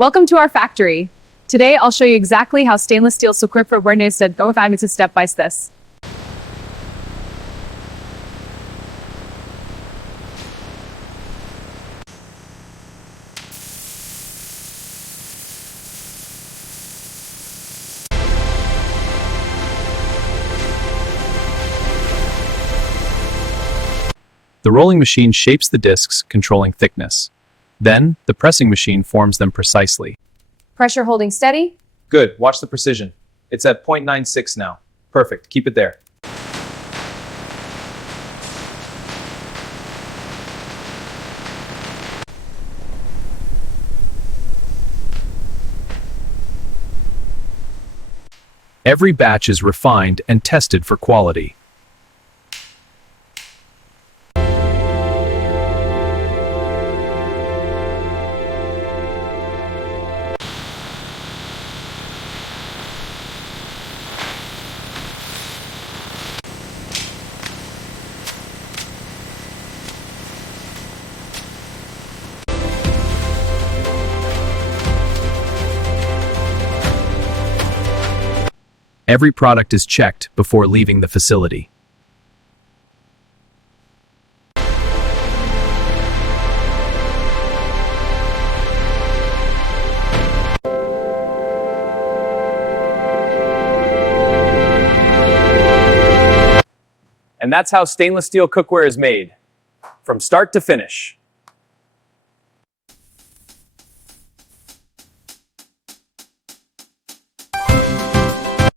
Welcome to our factory. Today, I'll show you exactly how stainless steel Cookware works step by step. The rolling machine shapes the discs, controlling thickness. Then, the pressing machine forms them precisely. Pressure holding steady. Good, watch the precision. It's at 0.96 now. Perfect, keep it there. Every batch is refined and tested for quality. Every product is checked before leaving the facility. And that's how stainless steel cookware is made, from start to finish.